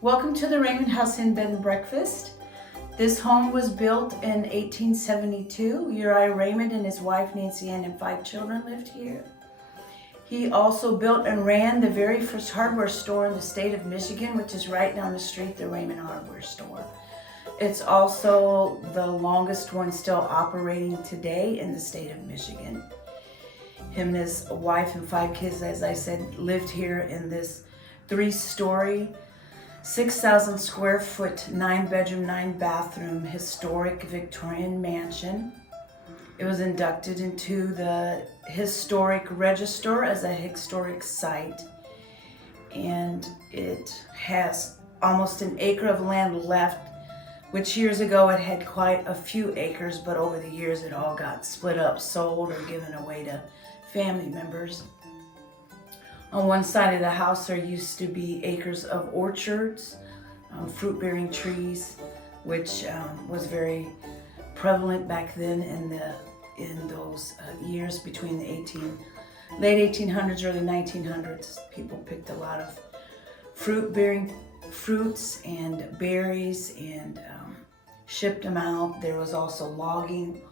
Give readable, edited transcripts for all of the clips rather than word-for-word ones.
Welcome to the Raymond House Inn Bed and Breakfast. This home was built in 1872. Uriah Raymond and his wife Nancy Ann and 5 children lived here. He also built and ran the very first hardware store in the state of Michigan, which is right down the street, the Raymond Hardware Store. It's also the longest one still operating today in the state of Michigan. Him and his wife and 5 kids, as I said, lived here in this 3-story, 6,000 square foot, 9-bedroom, 9-bathroom, historic Victorian mansion. It was inducted into the Historic Register as a historic site, and it has almost an acre of land left, which years ago it had quite a few acres, but over the years it all got split up, sold, or given away to family members. On one side of the house there used to be acres of orchards, fruit-bearing trees, which was very prevalent back then in those years between the late 1800s, early 1900s. People picked a lot of fruit-bearing fruits and berries and shipped them out. There was also logging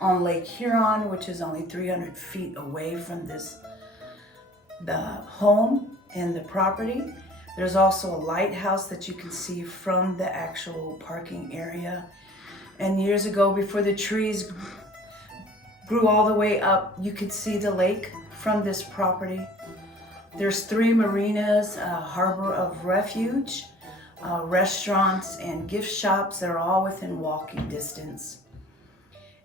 on Lake Huron, which is only 300 feet away from the home and the property. There's also a lighthouse that you can see from the actual parking area. And years ago, before the trees grew all the way up, you could see the lake from this property. There's 3 marinas, a harbor of refuge, restaurants and gift shops that are all within walking distance.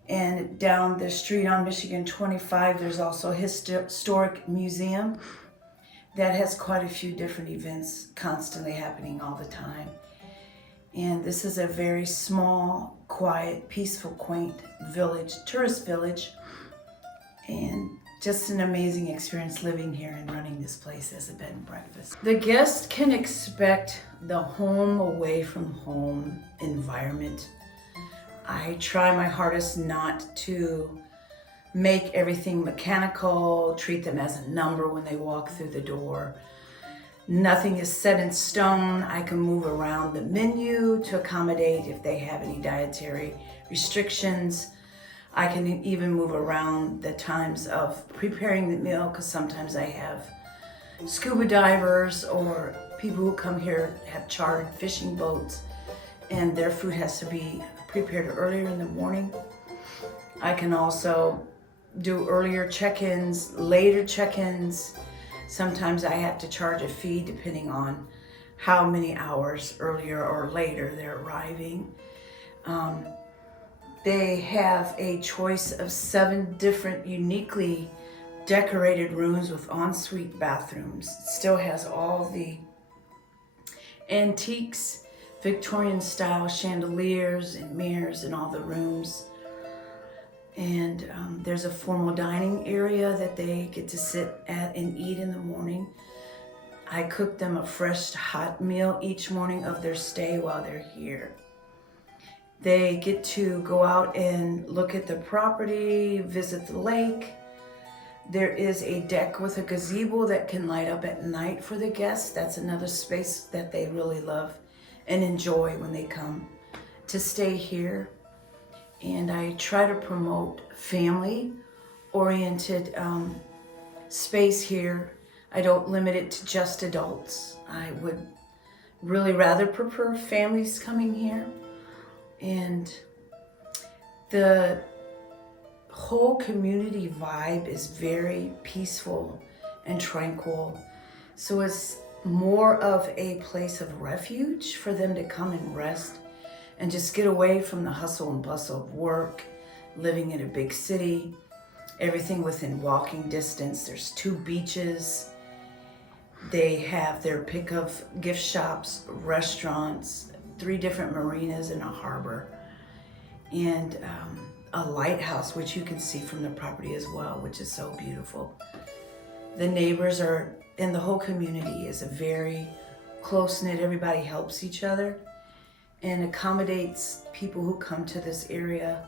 And down the street on Michigan 25, there's also a historic museum that has quite a few different events constantly happening all the time. And this is a very small, quiet, peaceful, quaint village, tourist village, and just an amazing experience living here and running this place as a bed and breakfast. The guest can expect the home away from home environment. I try my hardest not to make everything mechanical, treat them as a number when they walk through the door. Nothing is set in stone. I can move around the menu to accommodate if they have any dietary restrictions. I can even move around the times of preparing the meal, because sometimes I have scuba divers or people who come here have chartered fishing boats, and their food has to be prepared earlier in the morning. I can also do earlier check-ins, later check-ins. Sometimes I have to charge a fee depending on how many hours earlier or later they're arriving. They have a choice of 7 different uniquely decorated rooms with ensuite bathrooms. It still has all the antiques, Victorian style chandeliers and mirrors in all the rooms. And there's a formal dining area that they get to sit at and eat in the morning. I cook them a fresh hot meal each morning of their stay while they're here. They get to go out and look at the property, visit the lake. There is a deck with a gazebo that can light up at night for the guests. That's another space that they really love and enjoy when they come to stay here. And I try to promote family-oriented space here. I don't limit it to just adults. I would really rather prefer families coming here. And the whole community vibe is very peaceful and tranquil. So it's more of a place of refuge for them to come and rest and just get away from the hustle and bustle of work, living in a big city, everything within walking distance. There's 2 beaches. They have their pick of gift shops, restaurants, 3 different marinas and a harbor, and a lighthouse, which you can see from the property as well, which is so beautiful. The neighbors are, and the whole community is a very close-knit. Everybody helps each other and accommodates people who come to this area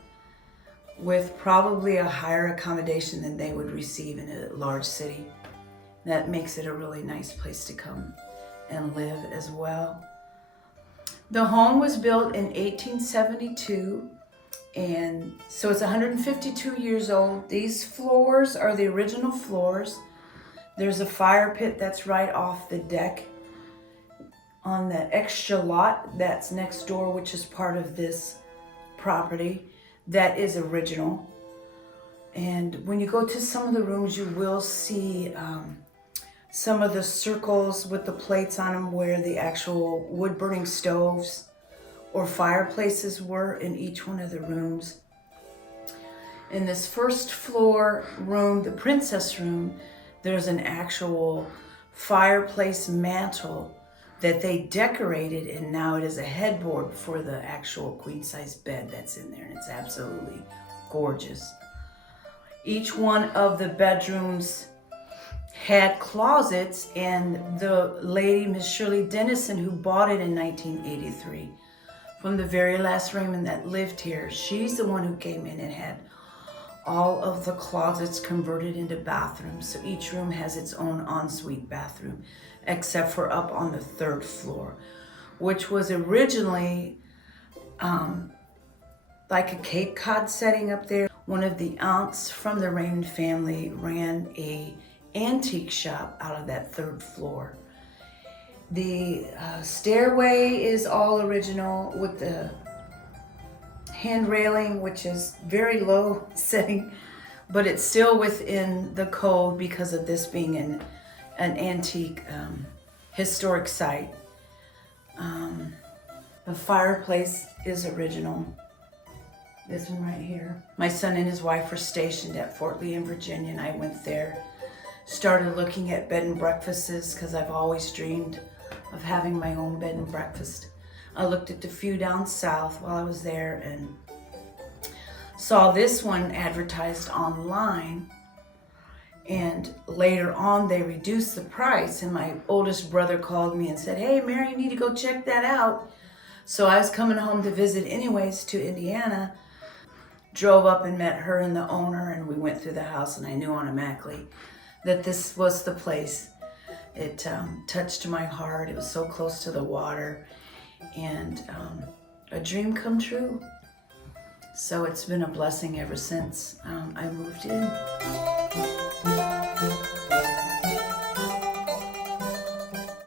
with probably a higher accommodation than they would receive in a large city. That makes it a really nice place to come and live as well. The home was built in 1872, and so it's 152 years old. These floors are the original floors. There's a fire pit that's right off the deck on the extra lot that's next door, which is part of this property. That is original. And when you go to some of the rooms, you will see some of the circles with the plates on them where the actual wood burning stoves or fireplaces were in each one of the rooms. In this first floor room, the princess room, there's an actual fireplace mantle that they decorated, and now it is a headboard for the actual queen size bed that's in there, and it's absolutely gorgeous. Each one of the bedrooms had closets, and the lady, Miss Shirley Dennison, who bought it in 1983 from the very last Raymond that lived here, she's the one who came in and had all of the closets converted into bathrooms. So each room has its own ensuite bathroom, except for up on the third floor, which was originally like a Cape Cod setting up there. One of the aunts from the Raymond family ran a antique shop out of that third floor. The stairway is all original with the hand railing, which is very low setting, but it's still within the code because of this being an antique historic site. The fireplace is original. This one right here. My son and his wife were stationed at Fort Lee in Virginia, and I went there, started looking at bed and breakfasts because I've always dreamed of having my own bed and breakfast. I looked at the few down south while I was there and saw this one advertised online, and later on they reduced the price, and my oldest brother called me and said, "Hey Mary, you need to go check that out." So I was coming home to visit anyways to Indiana, drove up and met her and the owner, and we went through the house, and I knew automatically that this was the place. It touched my heart. It was so close to the water, and a dream come true. So it's been a blessing ever since I moved in.